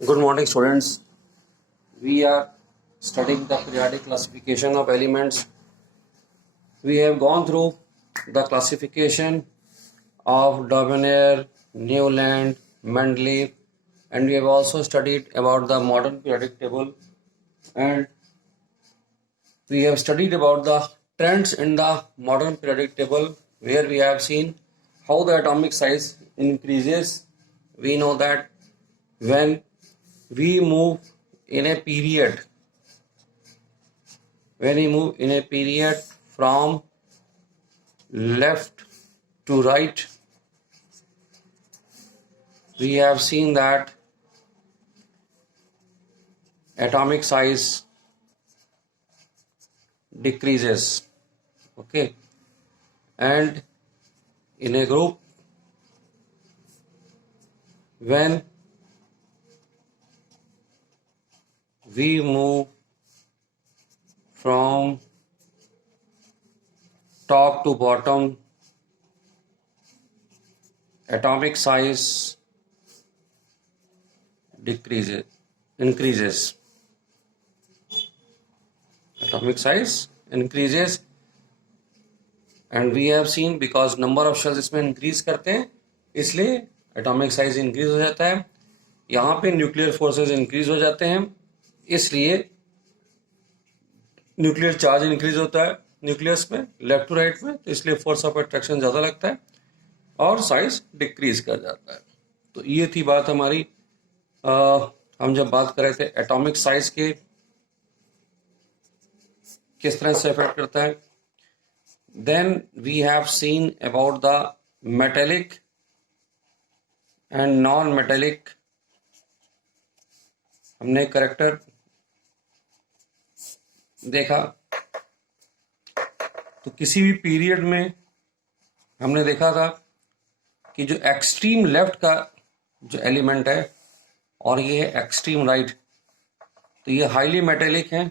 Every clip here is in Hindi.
Good morning, students. We are studying the periodic classification of elements. We have gone through the classification of Dominier, Newland, Mendeleev, and we have also studied about the modern periodic table, and we have studied about the trends in the modern periodic table, where we have seen how the atomic size increases. We know that when we move in a period from left to right, we have seen that atomic size decreases. Okay, and in a group, when we move from top to bottom, atomic size increases. Atomic size increases, and we have seen because number of shells इसमें increase करते हैं, इसलिए atomic size increase हो जाता है. यहाँ पे न्यूक्लियर फोर्सेस इंक्रीज हो जाते हैं, इसलिए न्यूक्लियर चार्ज इंक्रीज होता है न्यूक्लियस में लेफ्ट टू राइट में, तो इसलिए फोर्स ऑफ अट्रैक्शन ज़्यादा लगता है और साइज डिक्रीज कर जाता है. तो ये थी बात हमारी. हम जब बात कर रहे थे एटॉमिक साइज के किस तरह से इफेक्ट करता है, then we have seen about the metallic and non metallic. हमने करेक्टर देखा, तो किसी भी पीरियड में हमने देखा था कि जो एक्सट्रीम लेफ्ट का जो एलिमेंट है और ये है एक्सट्रीम राइट, तो ये हाईली मेटेलिक है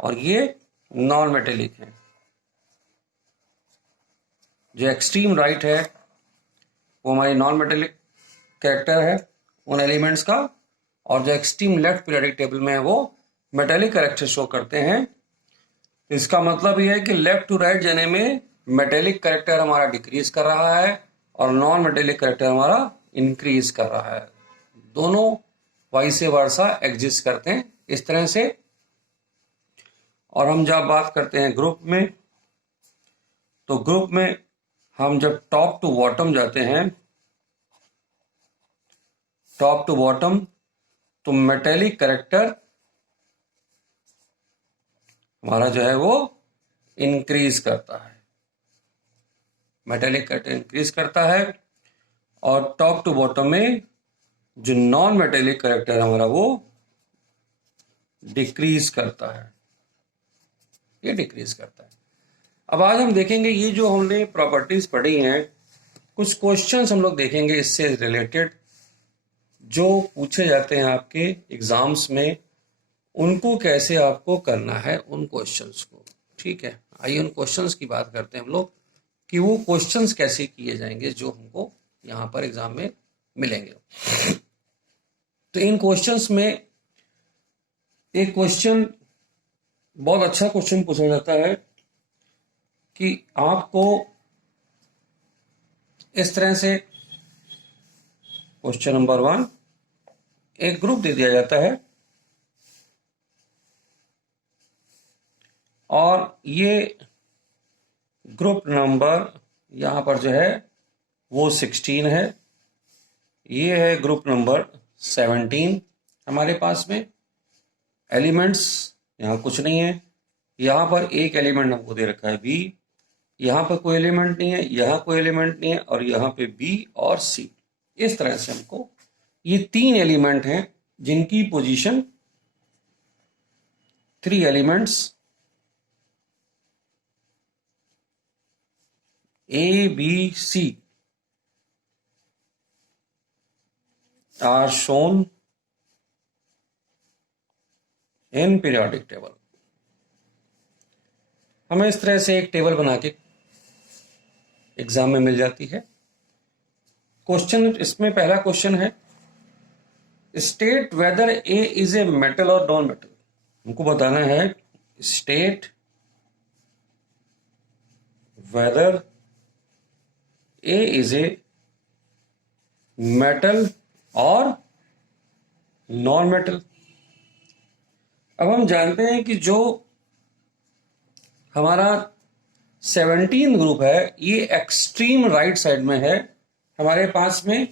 और ये नॉन मेटेलिक है. जो एक्सट्रीम राइट है वो हमारी नॉन मेटेलिक कैरेक्टर है उन एलिमेंट्स का, और जो एक्सट्रीम लेफ्ट पीरियोडिक टेबल में है वो मेटेलिक कैरेक्टर शो करते हैं. इसका मतलब ये है कि लेफ्ट टू राइट जाने में मेटेलिक कैरेक्टर हमारा डिक्रीज कर रहा है और नॉन मेटेलिक कैरेक्टर हमारा इंक्रीज कर रहा है. दोनों वाइस वर्सा एग्जिस्ट करते हैं इस तरह से. और हम जब बात करते हैं ग्रुप में, तो ग्रुप में हम जब टॉप टू बॉटम जाते हैं, टॉप टू बॉटम, तो मेटेलिक कैरेक्टर हमारा जो है वो इंक्रीज करता है. मेटेलिक कैरेक्टर इंक्रीज करता है और टॉप टू बॉटम में जो नॉन मेटेलिक कैरेक्टर हमारा वो डिक्रीज करता है. ये डिक्रीज करता है. अब आज हम देखेंगे ये जो हमने प्रॉपर्टीज पढ़ी हैं, कुछ क्वेश्चंस हम लोग देखेंगे इससे रिलेटेड जो पूछे जाते हैं आपके एग्जाम्स में, उनको कैसे आपको करना है उन क्वेश्चंस को. ठीक है, आइए उन क्वेश्चंस की बात करते हैं हम लोग कि वो क्वेश्चंस कैसे किए जाएंगे जो हमको यहाँ पर एग्जाम में मिलेंगे. तो इन क्वेश्चंस में एक क्वेश्चन, बहुत अच्छा क्वेश्चन पूछा जाता है कि आपको इस तरह से क्वेश्चन नंबर 1, एक ग्रुप दे दिया जाता है और ये ग्रुप नंबर यहाँ पर जो है वो 16 है. ये है ग्रुप नंबर 17 हमारे पास में. एलिमेंट्स यहाँ कुछ नहीं है, यहाँ पर एक एलिमेंट हमको दे रखा है बी, यहाँ पर कोई एलिमेंट नहीं है, यहाँ कोई एलिमेंट नहीं है, और यहाँ पे बी और सी. इस तरह से हमको ये 3 एलिमेंट हैं जिनकी position 3 elements A, B, C are shown in periodic table. हमें इस तरह से एक टेबल बना के एग्जाम में मिल जाती है. क्वेश्चन इसमें पहला क्वेश्चन है state whether A is a metal और नॉन मेटल, हमको बताना है state whether A is a metal और नॉन मेटल। अब हम जानते हैं कि जो हमारा 17 ग्रुप है ये एक्सट्रीम राइट साइड में है हमारे पास में,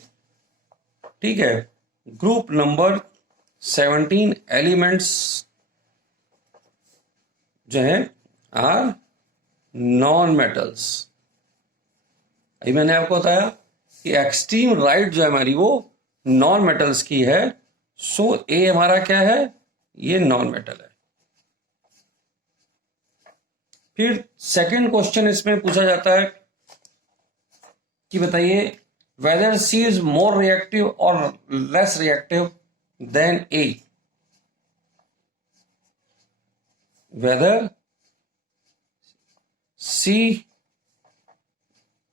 ठीक है। ग्रुप नंबर 17 एलिमेंट्स जो है आर नॉन मेटल्स। अभी मैंने आपको बताया कि एक्सट्रीम राइट जो है हमारी वो नॉन मेटल्स की है, सो ए हमारा क्या है, ये नॉन मेटल है। फिर सेकंड क्वेश्चन इसमें पूछा जाता है कि बताइए whether C is more reactive और less reactive than A. Whether C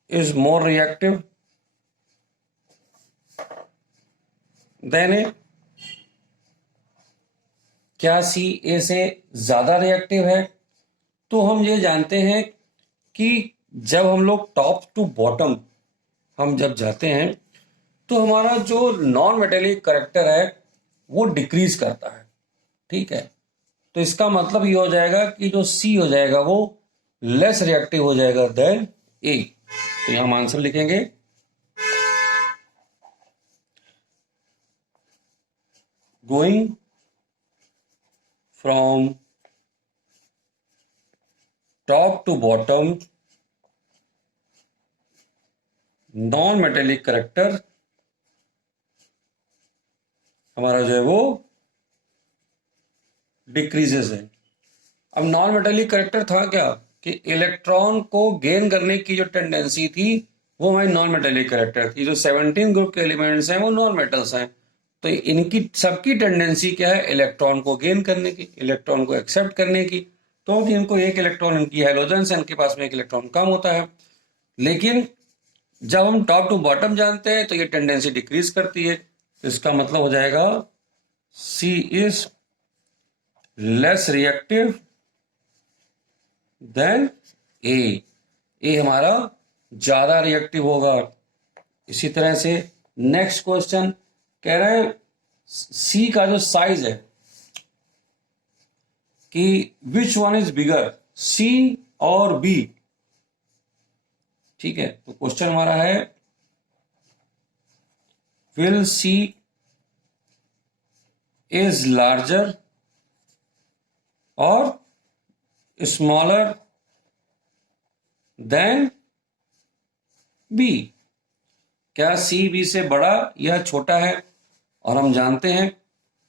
is more reactive than A. क्या सी ए से ज्यादा रिएक्टिव है? तो हम ये जानते हैं कि जब हम लोग टॉप टू बॉटम हम जब जाते हैं तो हमारा जो नॉन मेटेलिक करेक्टर है वो डिक्रीज करता है, ठीक है। तो इसका मतलब ये हो जाएगा कि जो सी हो जाएगा वो लेस रिएक्टिव हो जाएगा देन ए। तो यहां हम आंसर लिखेंगे going from top to bottom non metallic character हमारा जो है वो डिक्रीजेस है। अब नॉन मेटेलिक करेक्टर था क्या कि इलेक्ट्रॉन को गेन करने की जो टेंडेंसी थी वो हमारी नॉन मेटेलिक करेक्टर थी। जो 17 ग्रुप के एलिमेंट्स हैं वो नॉन मेटल्स हैं, तो इनकी सबकी टेंडेंसी क्या है, इलेक्ट्रॉन को गेन करने की, इलेक्ट्रॉन को एक्सेप्ट करने की। तो इनको एक इलेक्ट्रॉन, इनकी हैलोजेंस है, इनके पास में एक इलेक्ट्रॉन कम होता है। लेकिन जब हम टॉप टू बॉटम जानते हैं तो ये टेंडेंसी डिक्रीज करती है। तो इसका मतलब हो जाएगा सी इज लेस रिएक्टिव देन ए। ए हमारा ज्यादा रिएक्टिव होगा। इसी तरह से नेक्स्ट क्वेश्चन कह रहा है सी का जो साइज है कि विच वन इज बिगर, सी और बी, ठीक है। तो क्वेश्चन हमारा है विल सी इज लार्जर और स्मॉलर देन बी। क्या सी बी से बड़ा या छोटा है? और हम जानते हैं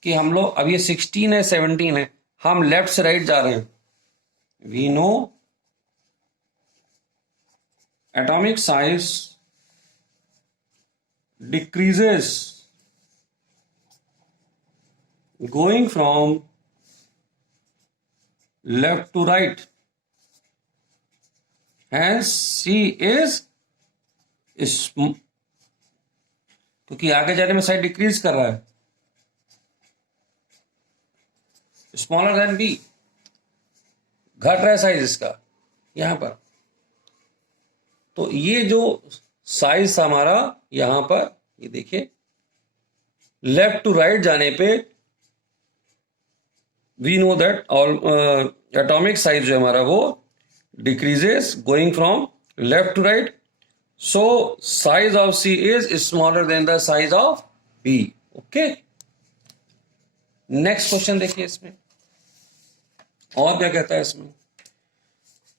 कि हम लोग अब ये 16 है 17 है, हम लेफ्ट से राइट जा रहे हैं। We know atomic size decreases going from left to right, hence C is क्योंकि आगे जाने में साइज डिक्रीज कर रहा है, स्मॉलर देन बी, घट रहा है साइज इसका यहां पर। तो ये जो साइज हमारा यहां पर, ये देखिए लेफ्ट टू राइट जाने पे we know that all atomic size जो हमारा वो decreases going from left to right, so size of C is smaller than the size of B. okay, next question देखिए इसमें और क्या कहता है इसमें।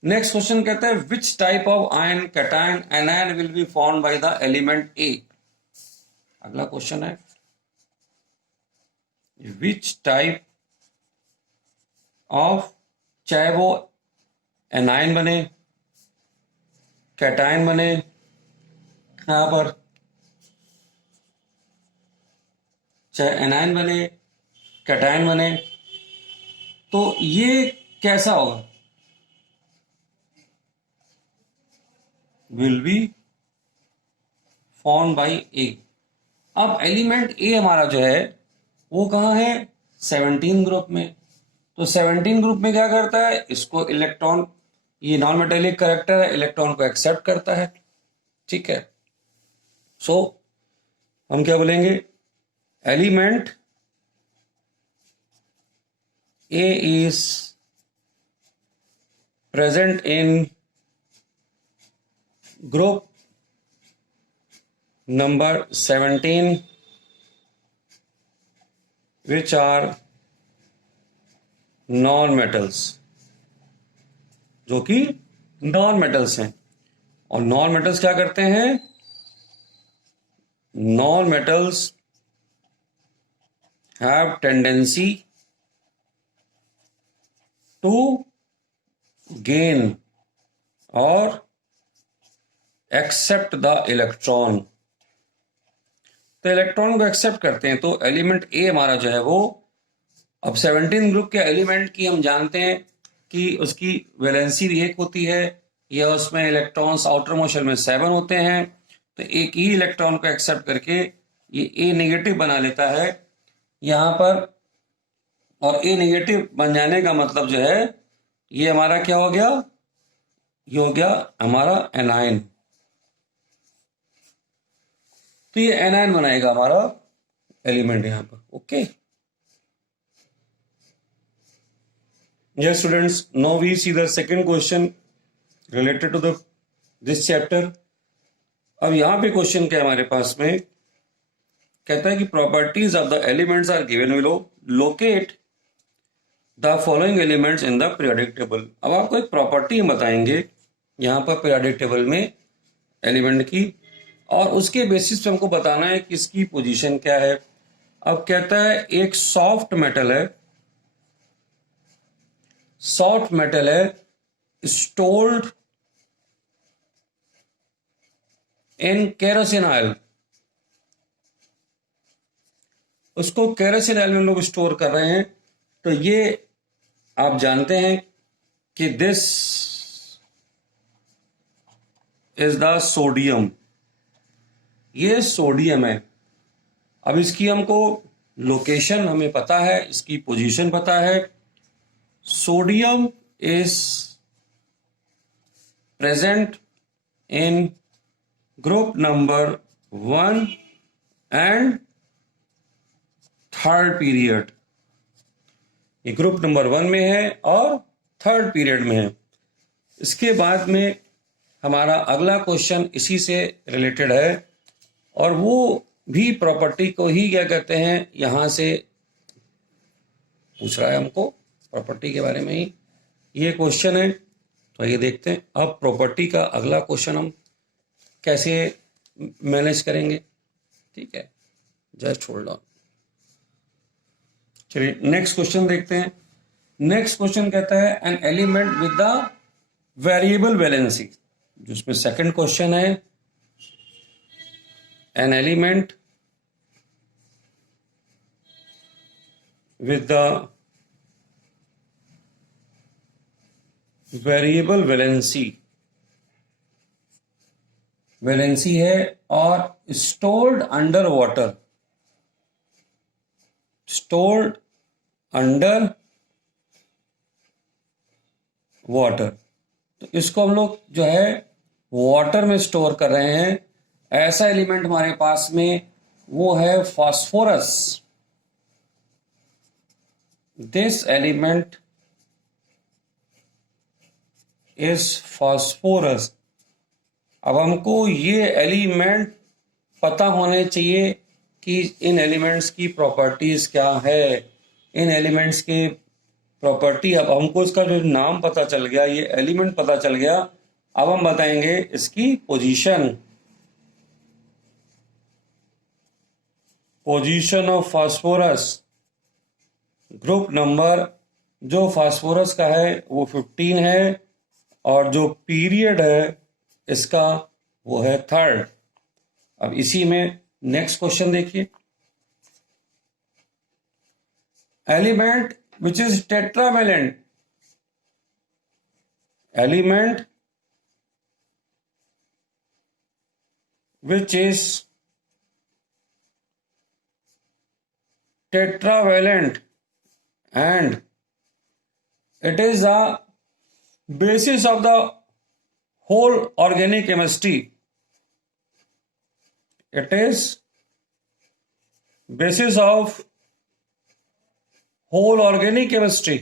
नेक्स्ट क्वेश्चन कहता है which type of ion cation anion will be formed by the element A। अगला क्वेश्चन है which type of, चाहे वो एनायन बने, कैटायन बने, यहां पर चाहे एनायन बने कैटायन बने, तो ये कैसा होगा, विल बी फॉर्म बाई ए। अब एलिमेंट ए हमारा जो है वो कहाँ है? 17 ग्रुप में। तो 17 ग्रुप में क्या करता है? इसको इलेक्ट्रॉन, ये नॉन मेटेलिक कैरेक्टर है, इलेक्ट्रॉन को एक्सेप्ट करता है। ठीक है, सो हम क्या बोलेंगे? Element A is present in group number 17 which are non metals, जो कि नॉन मेटल्स हैं। और नॉन मेटल्स क्या करते हैं? Non metals have tendency to gain और एक्सेप्ट द इलेक्ट्रॉन। तो इलेक्ट्रॉन को एक्सेप्ट करते हैं। तो एलिमेंट ए हमारा जो है वो, अब 17 ग्रुप के एलिमेंट की हम जानते हैं कि उसकी वैलेंसी भी एक होती है, या उसमें इलेक्ट्रॉन्स आउटर मोस्ट शेल में 7 होते हैं। तो एक ही इलेक्ट्रॉन को एक्सेप्ट करके ये ए नेगेटिव बना लेता है यहाँ पर। और ए नेगेटिव बन जाने का मतलब जो है, ये हमारा क्या हो गया? ये हो गया हमारा एनायन। तो ये एनायन बनाएगा हमारा एलिमेंट यहाँ पर। Okay, yes students, now we see the second question related to the this chapter. अब यहाँ पे क्वेश्चन क्या है हमारे पास में? कहता है कि properties of the elements are given below, locate the following elements in the periodic table. अब आपको एक प्रॉपर्टी हम बताएंगे यहाँ पर पीरियोडिक टेबल में एलिमेंट की, और उसके बेसिस पे हमको बताना है कि इसकी पोजीशन क्या है। अब कहता है एक सॉफ्ट मेटल है, सॉफ्ट मेटल है, स्टोर्ड इन केरोसिन ऑयल। उसको केरोसिन ऑयल में हम लोग स्टोर कर रहे हैं। तो ये आप जानते हैं कि दिस इज द सोडियम, ये सोडियम है। अब इसकी हमको लोकेशन हमें पता है, इसकी पोजीशन पता है। Sodium is present in group number 1 and third period. ये ग्रुप नंबर 1 में है और थर्ड पीरियड में है। इसके बाद में हमारा अगला क्वेश्चन इसी से रिलेटेड है, और वो भी प्रॉपर्टी को ही क्या कहते हैं, यहां से पूछ रहा है हमको प्रॉपर्टी के बारे में ही ये क्वेश्चन है। तो ये देखते हैं अब प्रॉपर्टी का अगला क्वेश्चन हम कैसे मैनेज करेंगे। ठीक है, जस्ट होल्ड ऑन। चलिए नेक्स्ट क्वेश्चन देखते हैं। नेक्स्ट क्वेश्चन कहता है an element with the variable valency, जिसमें सेकंड क्वेश्चन है an element with the variable valency, valency है और stored under water, stored under water. तो इसको हम लोग जो है वाटर में स्टोर कर रहे हैं। ऐसा एलिमेंट हमारे पास में वो है phosphorus. This element is phosphorus. अब हमको ये एलिमेंट पता होने चाहिए कि इन एलिमेंट्स की प्रॉपर्टीज क्या है। इन एलिमेंट्स के प्रॉपर्टी, अब हमको इसका जो नाम पता चल गया, ये एलिमेंट पता चल गया। अब हम बताएंगे इसकी position, position of phosphorus. Group number जो फास्फोरस का है वो 15 है, और जो पीरियड है इसका वो है थर्ड। अब इसी में नेक्स्ट क्वेश्चन देखिए, element which is tetravalent, element which is tetravalent and it is the basis of the whole organic chemistry. It is basis of whole organic chemistry.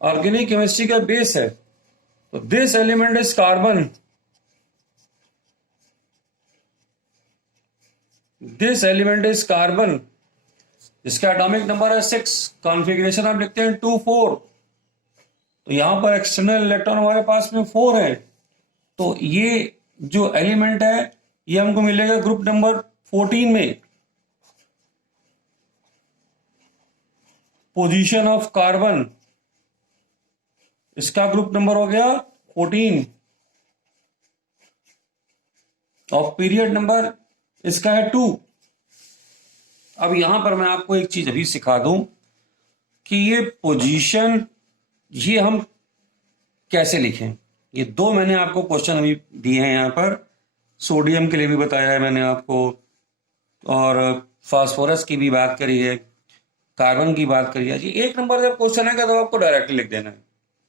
Organic chemistry का बेस है. तो this element is carbon. This element is carbon. इसका एटॉमिक नंबर है 6. कॉन्फ़िगरेशन आप लिखते हैं 2 4. तो यहां पर एक्सटर्नल इलेक्ट्रॉन हमारे पास में 4 है. तो ये जो एलिमेंट है ये हमको मिलेगा ग्रुप नंबर 14 में. पोजीशन ऑफ कार्बन, इसका ग्रुप नंबर हो गया 14 और पीरियड नंबर इसका है 2. अब यहां पर मैं आपको एक चीज अभी सिखा दूं कि ये पोजीशन ये हम कैसे लिखें. ये 2 मैंने आपको क्वेश्चन अभी दिए हैं यहां पर. सोडियम के लिए भी बताया है मैंने आपको और फास्फोरस की भी बात करी है, कार्बन की बात करी है. ये 1 नंबर जब क्वेश्चन है तो आपको डायरेक्टली लिख देना है.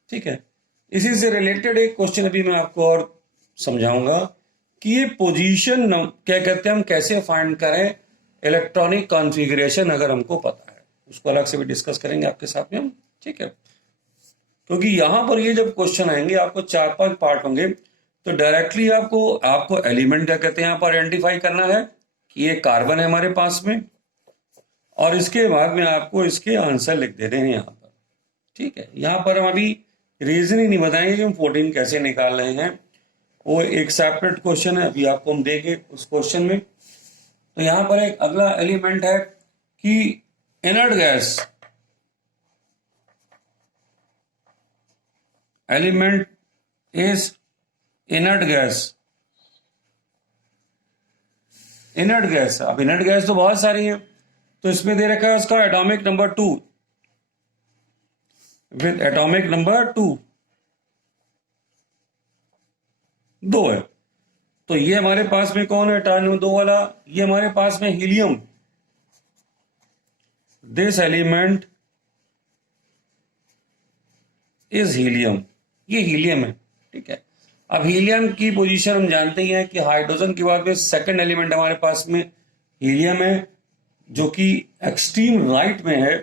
ठीक है. इसी से रिलेटेड एक क्वेश्चन अभी मैं आपको और समझाऊंगा कि ये पोजीशन क्या कहते हैं, हम कैसे फाइंड करें इलेक्ट्रॉनिक कॉन्फ़िगरेशन. अगर हमको पता है उसको अलग से भी डिस्कस करेंगे आपके साथ में हम. ठीक है. क्योंकि यहां पर ये जब क्वेश्चन आएंगे आपको 4-5 पार्ट होंगे तो डायरेक्टली आपको एलिमेंट क्या कहते हैं यहां पर आइडेंटिफाई करना है कि ये कार्बन है हमारे पास में और इसके बाद में आपको इसके आंसर लिख देने हैं यहां पर. ठीक है. यहां पर हम अभी रीजनिंग नहीं बताएंगे कि हम 14 कैसे निकाल रहे हैं, वो एक सेपरेट क्वेश्चन है, अभी आपको हम देंगे उस क्वेश्चन में. तो यहां पर एक अगला एलिमेंट है कि inert gas. Element is inert gas. Inert gas, अब इनर्ट गैस तो बहुत सारी है. तो इसमें दे रखा है उसका atomic number 2 with atomic number 2 है. तो ये हमारे पास में कौन है एटॉमिक 2 वाला, ये हमारे पास में helium. This element is helium. ये हीलियम है. ठीक है. अब हीलियम की पोजीशन हम जानते ही हैं कि हाइड्रोजन के बाद में सेकंड एलिमेंट हमारे पास में हीलियम है जो कि एक्सट्रीम राइट में है.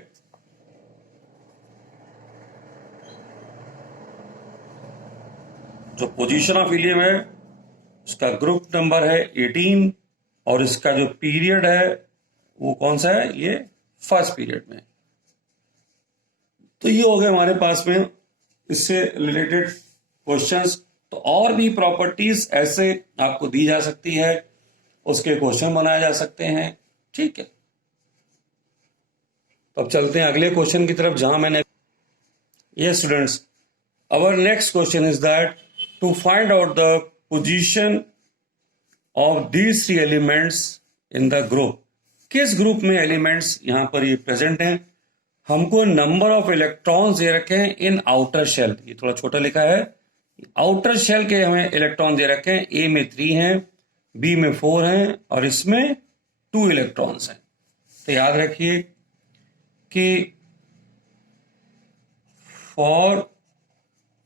जो पोजीशन ऑफ हीलियम है उसका ग्रुप नंबर है 18 और इसका जो पीरियड है वो कौन सा है, ये फर्स्ट पीरियड में. तो ये हो गए हमारे पास में इससे रिलेटेड क्वेश्चंस. तो और भी प्रॉपर्टीज ऐसे आपको दी जा सकती है, उसके क्वेश्चन बनाए जा सकते हैं. ठीक है. तो अब चलते हैं अगले क्वेश्चन की तरफ जहां मैंने ये students our next question is that to find out the position of these 3 elements in the group. किस ग्रुप में एलिमेंट्स यहां पर ये प्रेजेंट हैं. हमको नंबर ऑफ इलेक्ट्रॉन्स दे रखे हैं इन आउटर शेल. ये थोड़ा छोटा लिखा है. आउटर शेल के हमें इलेक्ट्रॉन दे रखे हैं. ए में 3 हैं, बी में 4 हैं और इसमें 2 इलेक्ट्रॉन्स हैं. तो याद रखिए कि for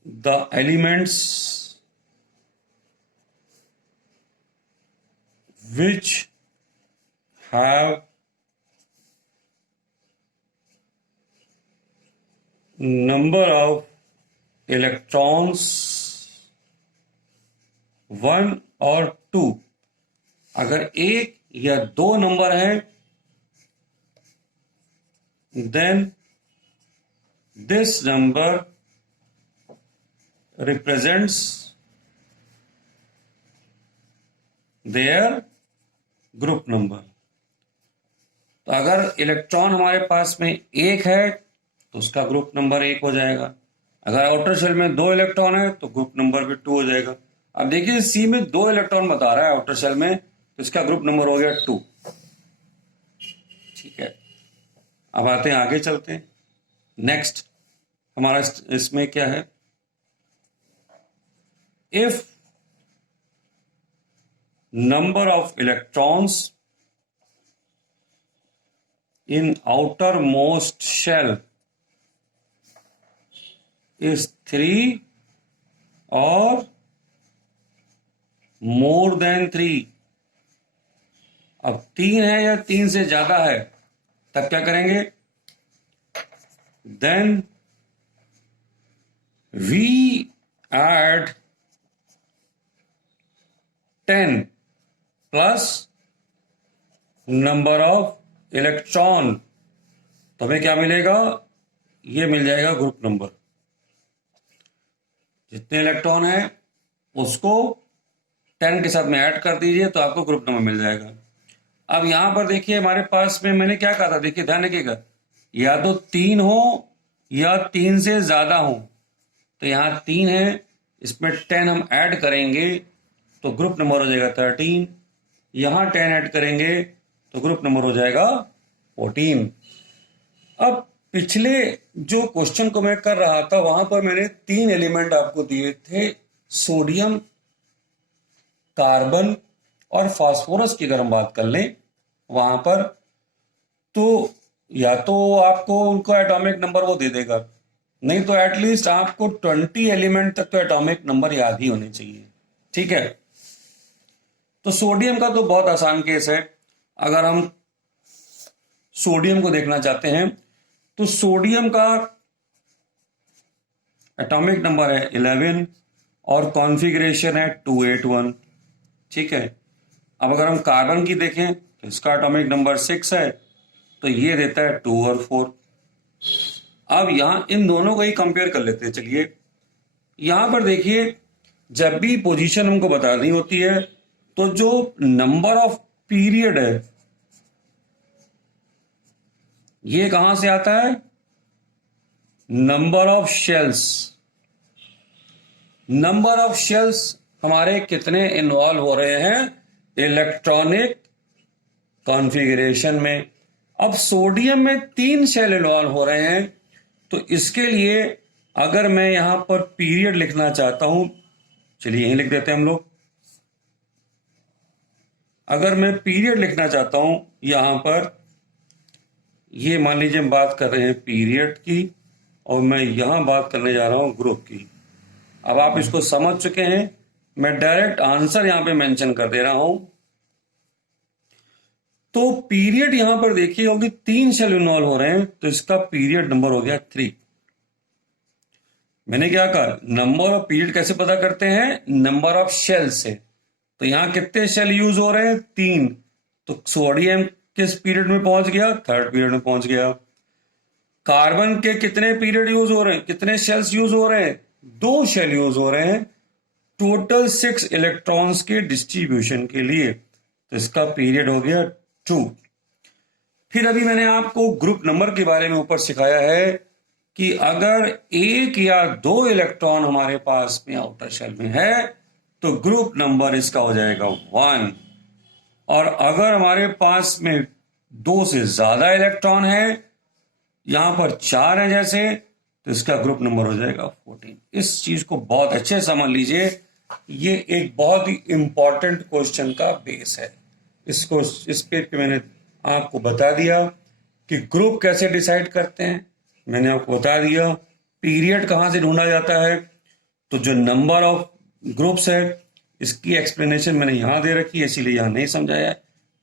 the elements which have number of electrons 1 और 2, अगर 1 या 2 नंबर है then this number represents their group number. तो अगर इलेक्ट्रॉन हमारे पास में 1 है तो उसका ग्रुप नंबर 1 हो जाएगा. अगर आउटर शेल में 2 इलेक्ट्रॉन है तो ग्रुप नंबर भी 2 हो जाएगा. अब देखिए सी में 2 इलेक्ट्रॉन बता रहा है आउटर शेल में, तो इसका ग्रुप नंबर हो गया 2. ठीक है. अब आते हैं आगे चलते हैं. नेक्स्ट हमारा इसमें क्या है, if number of electrons in outermost shell is 3 or more than 3. अब 3 है या 3 से ज्यादा है, तब क्या करेंगे? Then we add 10 plus number of electron, तो हमें क्या मिलेगा? ये मिल जाएगा ग्रुप नंबर. जितने इलेक्ट्रॉन है उसको 10 के साथ में ऐड कर दीजिए तो आपको ग्रुप नंबर मिल जाएगा. अब यहां पर देखिए हमारे पास में मैंने क्या कहा था, देखिए ध्यान रखिएगा, या तो 3 हो या 3 से ज्यादा हो. तो यहां 3 है, इसमें 10 हम ऐड करेंगे तो ग्रुप नंबर हो जाएगा 13. यहां 10 ऐड करेंगे तो ग्रुप नंबर हो जाएगा 14. अब पिछले जो क्वेश्चन को मैं कर रहा था वहां पर मैंने 3 एलिमेंट आपको दिए थे, सोडियम, कार्बन और फास्फोरस की अगर हम बात कर लें वहां पर, तो या तो आपको उनका एटॉमिक नंबर वो दे देगा, नहीं तो एटलीस्ट आपको 20 एलिमेंट तक तो एटॉमिक नंबर याद ही होने चाहिए. ठीक है, तो सोडियम का तो बहुत आसान केस है. अगर हम सोडियम को देखना चाहते हैं तो सोडियम का एटॉमिक नंबर है 11 और कॉन्फ़िगरेशन है 281. ठीक है, अब अगर हम कार्बन की देखें तो इसका एटॉमिक नंबर 6 है, तो ये देता है 2 और 4. अब यहां इन दोनों को ही कंपेयर कर लेते हैं. चलिए यहां पर देखिए, जब भी पोजीशन हमको बतानी होती है तो जो नंबर ऑफ पीरियड है ये कहां से आता है? Number of shells. Number of shells हमारे कितने इन्वॉल्व हो रहे हैं इलेक्ट्रॉनिक कॉन्फ़िगरेशन में. अब सोडियम में 3 शेल इन्वॉल्व हो रहे हैं, तो इसके लिए अगर मैं यहां पर पीरियड लिखना चाहता हूं, चलिए यहीं लिख देते हैं हम लोग. अगर मैं पीरियड लिखना चाहता हूं यहां पर, ये मान लीजिए हम बात कर रहे हैं पीरियड की और मैं यहां बात करने जा रहा हूं ग्रुप की. अब आप इसको समझ चुके हैं, मैं डायरेक्ट आंसर यहां पे मेंशन कर दे रहा हूं. तो पीरियड यहां पर देखिए होगी 3 शेल इन्वॉल्व हो रहे हैं, तो इसका पीरियड नंबर हो गया 3. मैंने क्या कहा, नंबर ऑफ पीरियड कैसे पता करते हैं? नंबर ऑफ शेल से. तो यहां कितने शेल यूज हो रहे हैं? 3. तो सोडियम किस पीरियड में पहुंच गया? 3rd पीरियड में पहुंच गया. कार्बन के कितने पीरियड यूज हो रहे हैं, कितने शेल्स यूज हो रहे हैं? 2 शेल यूज हो रहे हैं टोटल 6 इलेक्ट्रॉन्स के डिस्ट्रीब्यूशन के लिए, तो इसका पीरियड हो गया 2. फिर अभी मैंने आपको ग्रुप नंबर के बारे में ऊपर सिखाया है कि अगर 1 या 2 इलेक्ट्रॉन हमारे पास में आउटर शेल में है तो ग्रुप नंबर इसका हो जाएगा 1. और अगर हमारे पास में 2 से ज्यादा इलेक्ट्रॉन है, यहां पर 4 है जैसे, तो इसका ग्रुप नंबर हो जाएगा 14. इस चीज को बहुत अच्छे से समझ लीजिए, ये एक बहुत ही इंपॉर्टेंट क्वेश्चन का बेस है. इसको इस पेज पे मैंने आपको बता दिया कि ग्रुप कैसे डिसाइड करते हैं, मैंने आपको बता दिया पीरियड कहां से ढूंढा जाता है, तो जो नंबर ऑफ ग्रुप्स है इसकी एक्सप्लेनेशन मैंने यहां दे रखी है, इसीलिए यहां नहीं समझाया.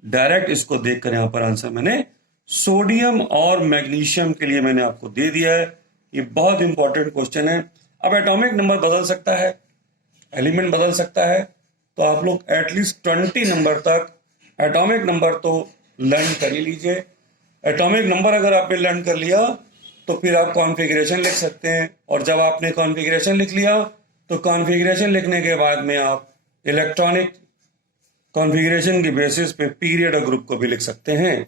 डायरेक्ट इसको देखकर यहां पर आंसर मैंने सोडियम और मैग्नीशियम के लिए मैंने आपको दे दिया है. ये बहुत इंपॉर्टेंट क्वेश्चन है. अब एटॉमिक नंबर बदल सकता है, एलिमेंट बदल सकता है, तो आप लोग एटलीस्ट 20 नंबर तक एटॉमिक नंबर तो लर्न कर ही लीजिए. एटॉमिक नंबर अगर आपने लर्न कर लिया तो फिर आप कॉन्फ़िगरेशन लिख सकते हैं, और जब आपने कॉन्फ़िगरेशन लिख लिया तो कॉन्फ़िगरेशन लिखने के बाद में आप इलेक्ट्रॉनिक कॉन्फ़िगरेशन के बेसिस पे पीरियड और ग्रुप को भी लिख सकते हैं.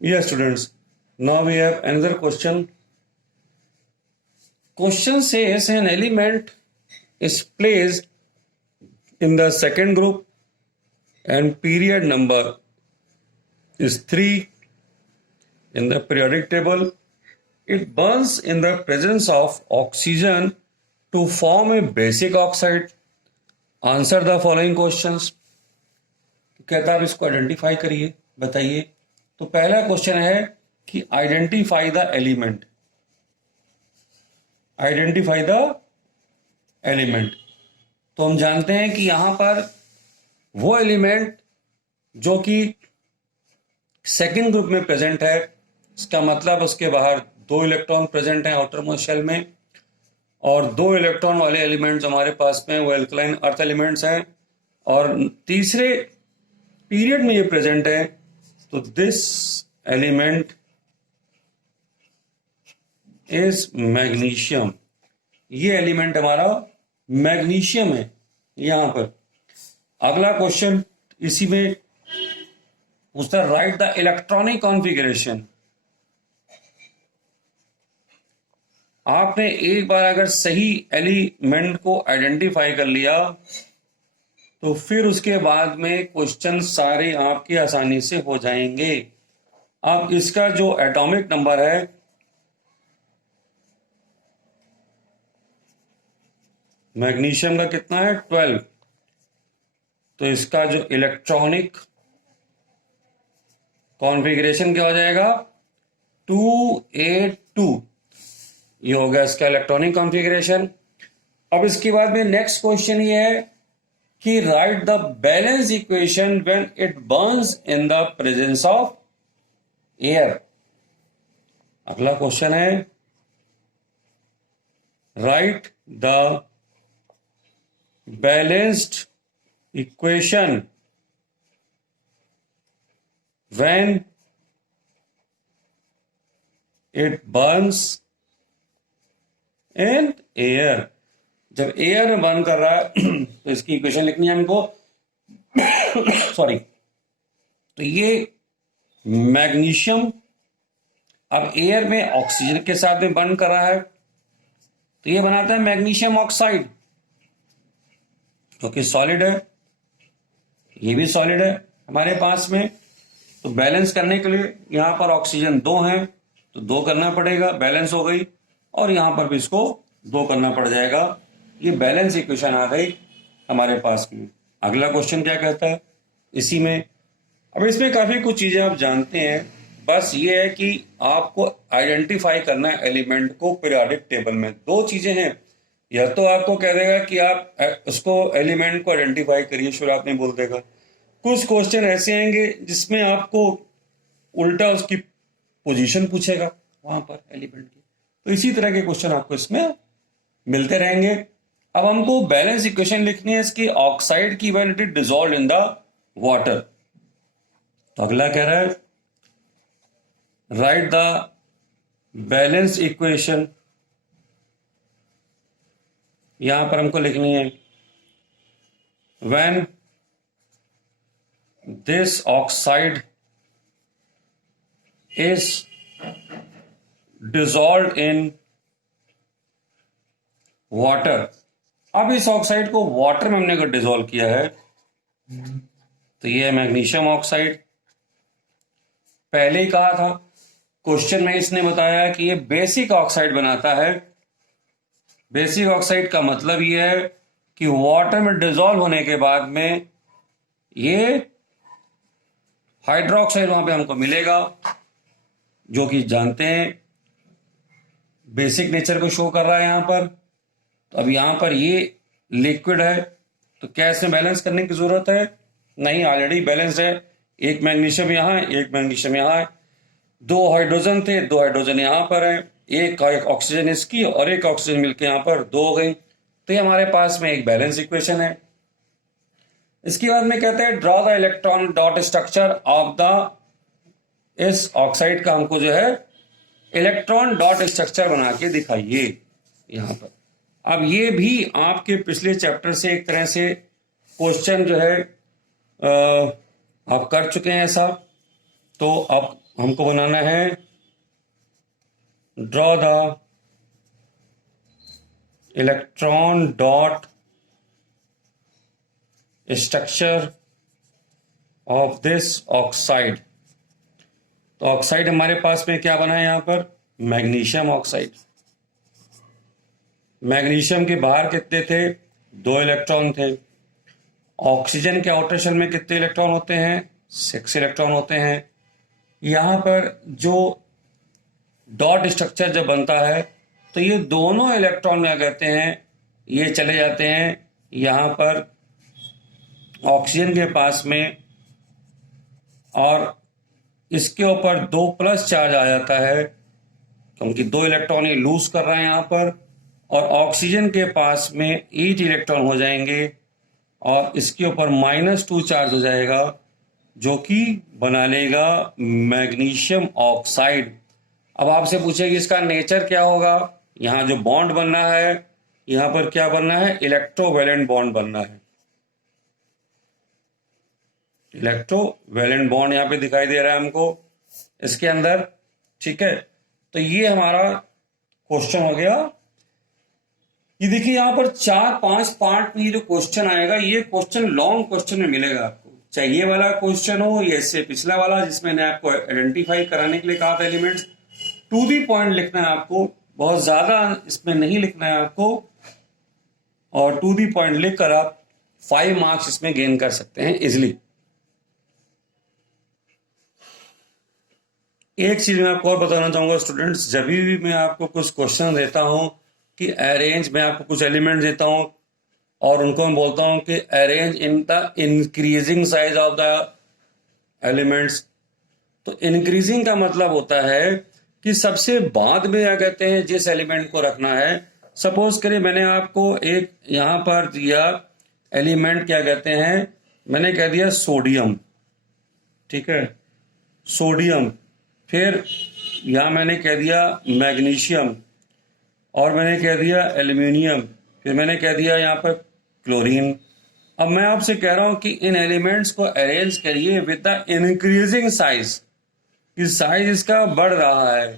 Yes, students. Now we have another question. Question says an element is placed in the second group and period number is 3 in the periodic table. It burns in the presence of oxygen to form a basic oxide. Answer the following questions. कहता है आप इसको आइडेंटिफाई करिए, बताइए. तो पहला क्वेश्चन है कि identify the element. Identify the element. तो हम जानते हैं कि यहां पर वो एलिमेंट जो कि सेकेंड ग्रुप में प्रेजेंट है, इसका मतलब उसके बाहर 2 इलेक्ट्रॉन प्रेजेंट हैं आउटर मोस्ट शेल में, और 2 इलेक्ट्रॉन वाले एलिमेंट्स हमारे पास में वो एल्कलाइन अर्थ एलिमेंट्स हैं, और तीसरे पीरियड में ये प्रेजेंट है. तो दिस एलिमेंट इज मैग्नीशियम. ये एलिमेंट हमारा मैग्नीशियम है यहां पर. अगला क्वेश्चन इसी में पूछता है, राइट द इलेक्ट्रॉनिक कॉन्फ़िगरेशन. आपने एक बार अगर सही एलिमेंट को आइडेंटिफाई कर लिया तो फिर उसके बाद में क्वेश्चन सारे आपके आसानी से हो जाएंगे. अब इसका जो एटॉमिक नंबर है मैग्नीशियम का कितना है, 12. तो इसका जो इलेक्ट्रॉनिक कॉन्फ़िगरेशन क्या हो जाएगा, 2A2. ये हो गया इसका इलेक्ट्रॉनिक कॉन्फ़िगरेशन. अब इसके बाद में नेक्स्ट क्वेश्चन ये है कि right the balance equation when it Burns in the presence of air. अगला क्वेश्चन है, right the balanced equation when it burns in air. जब एयर में बर्न कर रहा है तो इसकी इक्वेशन लिखनी है हमको. सॉरी. तो ये मैग्नीशियम अब एयर में ऑक्सीजन के साथ में बर्न कर रहा है, तो ये बनाता है मैग्नीशियम ऑक्साइड, जो कि सॉलिड है. ये भी सॉलिड है हमारे पास में. तो बैलेंस करने के लिए यहां पर ऑक्सीजन 2 है तो 2 करना पड़ेगा, बैलेंस हो गई. और यहां पर भी इसको 2 करना पड़ जाएगा. ये बैलेंस इक्वेशन आ गई हमारे पास में. अगला क्वेश्चन क्या कहता है इसी में. अब इसमें काफी कुछ चीजें आप जानते हैं, बस ये है कि आपको आइडेंटिफाई करना है एलिमेंट को पीरियोडिक टेबल में. 2 चीजें हैं, या तो आपको कह देगा कि आप उसको एलिमेंट को आइडेंटिफाई करिए, शुरुआत में बोल देगा. कुछ क्वेश्चन ऐसे आएंगे जिसमें आपको उल्टा उसकी पोजीशन पूछेगा वहां पर एलिमेंट की. तो इसी तरह के क्वेश्चन आपको इसमें मिलते रहेंगे. अब हमको बैलेंस इक्वेशन लिखनी है इसकी ऑक्साइड की when it is dissolved in the water. तो अगला कह रहा है, राइट द बैलेंस इक्वेशन. यहां पर हमको लिखनी है when this oxide is dissolved in water. अब इस ऑक्साइड को वाटर में हमने अगर डिसॉल्व किया है तो ये है मैग्नीशियम ऑक्साइड. पहले ही कहा था क्वेश्चन में, इसने बताया कि ये बेसिक ऑक्साइड बनाता है. बेसिक ऑक्साइड का मतलब ये है कि वाटर में डिसॉल्व होने के बाद में ये हाइड्रोक्साइड वहां पे हमको मिलेगा, जो कि जानते हैं बेसिक नेचर को शो कर रहा है यहां पर. तो अब यहां पर ये लिक्विड है, तो क्या इसमें बैलेंस करने की जरूरत है, नहीं, ऑलरेडी बैलेंस है. एक मैग्नीशियम यहां है, एक मैग्नीशियम यहां है. 2 हाइड्रोजन थे, 2 हाइड्रोजन यहां पर है, एक ऑक्सीजन इसकी और एक ऑक्सीजन मिलकर यहां पर 2 हो गई. तो ये हमारे पास में एक बैलेंस इक्वेशन है. इसके बाद में कहते हैं draw the electron dot structure of the. इस ऑक्साइड का हमको जो है इलेक्ट्रॉन डॉट स्ट्रक्चर बना के दिखाइए यहां पर. अब ये भी आपके पिछले चैप्टर से एक तरह से क्वेश्चन जो है आप कर चुके हैं ऐसा. तो अब हमको बनाना है draw the electron dot structure of this oxide. तो ऑक्साइड हमारे पास में क्या बना है यहाँ पर, मैग्नीशियम ऑक्साइड। मैग्नीशियम के बाहर कितने थे, 2 इलेक्ट्रॉन थे। ऑक्सीजन के आउटर शेल में कितने इलेक्ट्रॉन होते हैं, 6 इलेक्ट्रॉन होते हैं। यहाँ पर जो डॉट स्ट्रक्चर जब बनता है तो ये दोनों इलेक्ट्रॉन क्या कहते हैं, ये चले जाते हैं यहाँ पर ऑक्सीजन के पास में, और इसके ऊपर 2+ चार्ज आ जाता है क्योंकि 2 इलेक्ट्रॉन ये लूज कर रहे हैं यहाँ पर, और ऑक्सीजन के पास में 8 इलेक्ट्रॉन हो जाएंगे और इसके ऊपर -2 चार्ज हो जाएगा, जो कि बना लेगा मैग्नीशियम ऑक्साइड। अब आपसे पूछेगी इसका नेचर क्या होगा, यहाँ जो बॉन्ड बनना है, यहाँ पर क्या बनना है, इलेक्ट्रोवैलेंट बॉन्ड बनना है। इलेक्ट्रोवैलेंट बॉन्ड यहाँ पे दिखाई दे रहा है हमको इसके अंदर, ठीक है। तो ये हमारा क्वेश्चन हो गया। ये देखिए यहाँ पर 4-5 पार्ट में ये जो क्वेश्चन आएगा, ये क्वेश्चन लॉन्ग क्वेश्चन में मिलेगा आपको, चाहे ये वाला क्वेश्चन हो या इससे पिछला वाला जिसमें मैंने आपको आइडेंटिफाई कराने के लिए कहा था एलिमेंट्स। टू दी पॉइंट लिखना है आपको, बहुत ज्यादा इसमें नहीं लिखना है आपको, और टू दी पॉइंट लिखकर आप 5 मार्क्स इसमें गेन कर सकते हैं इजिली। एक चीज मैं आपको और बताना चाहूंगा स्टूडेंट्स, जब भी मैं आपको कुछ क्वेश्चन देता हूं कि अरेंज, मैं आपको कुछ एलिमेंट देता हूं और उनको मैं बोलता हूं कि arrange in the increasing size of the elements, तो इंक्रीजिंग का मतलब होता है कि सबसे बाद में क्या कहते हैं जिस एलिमेंट को रखना है। सपोज करिए मैंने आपको एक यहां पर दिया एलिमेंट, क्या कहते हैं, मैंने कह दिया सोडियम, ठीक है, सोडियम, फिर यहां मैंने कह दिया मैग्नीशियम, और मैंने कह दिया एल्यूमिनियम, फिर मैंने कह दिया यहाँ पर क्लोरीन। अब मैं आपसे कह रहा हूं कि इन एलिमेंट्स को अरेंज करिए विद द इंक्रीजिंग साइज, कि साइज इसका बढ़ रहा है।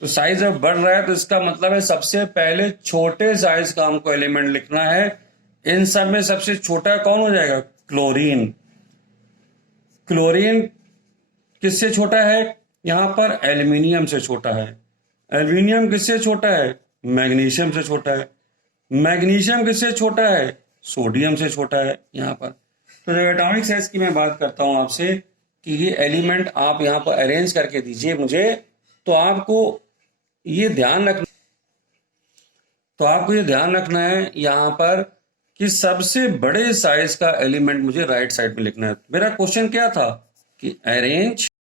तो साइज अब बढ़ रहा है तो इसका मतलब है सबसे पहले छोटे साइज का हमको एलिमेंट लिखना है। इन सब में सबसे छोटा कौन हो जाएगा, क्लोरीन। क्लोरीन किससे छोटा है, यहां पर एल्यूमिनियम से छोटा है। एल्यूमिनियम किससे छोटा है, मैग्नीशियम से छोटा है। मैग्नीशियम किससे छोटा है, सोडियम से छोटा है यहाँ पर। तो जब एटॉमिक साइज की मैं बात करता हूं आपसे कि ये एलिमेंट आप यहाँ पर अरेंज करके दीजिए मुझे, तो आपको ये ध्यान रखना है यहाँ पर कि सबसे बड़े साइज का एलिमेंट मुझे राइट साइड में लिखना है। मेरा क्वेश्चन क्या था कि अरेंज